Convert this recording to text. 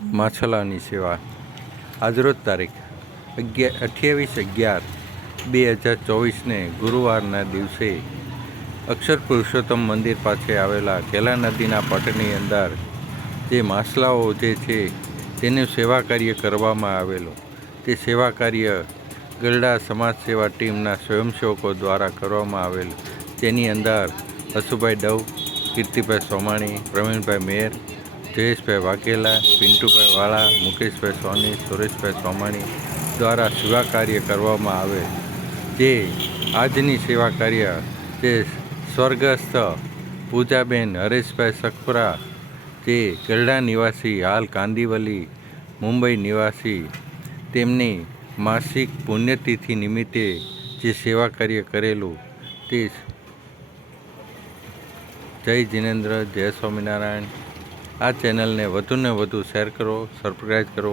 માછલાની સેવા. આજરોજ તારીખ અગિયાર અઠ્યાવીસ અગિયાર બે હજાર ચોવીસને ગુરુવારના દિવસે અક્ષર પુરુષોત્તમ મંદિર પાસે આવેલા કેલા નદીના પટની અંદર જે માછલાઓ જે છે તેનું સેવા કાર્ય કરવામાં આવેલું. તે સેવા કાર્ય ગરડા સમાજ સેવા ટીમના સ્વયંસેવકો દ્વારા કરવામાં આવેલું. તેની અંદર હસુભાઈ ડવ, કીર્તિભાઈ સોમાણી, પ્રવીણભાઈ મેર જયેશભાઈ વાઘેલા, પિન્ટુભાઈ વાળા, મુકેશભાઈ સોની, સુરેશભાઈ સોમાણી દ્વારા સેવા કાર્ય કરવામાં આવે. જે આજની સેવા કાર્ય જે સ્વર્ગસ્થ પૂજાબેન હરેશભાઈ સખપુરા, જે ગરડા નિવાસી હાલ કાંદીવલી, મુંબઈ નિવાસી, તેમની માસિક પુણ્યતિથિ નિમિત્તે જે સેવા કાર્ય કરેલું તે જય જિનેન્દ્ર, જય સ્વામિનારાયણ. આ ચેનલને વધુને વધુ શેર કરો સબસ્ક્રાઈબ કરો.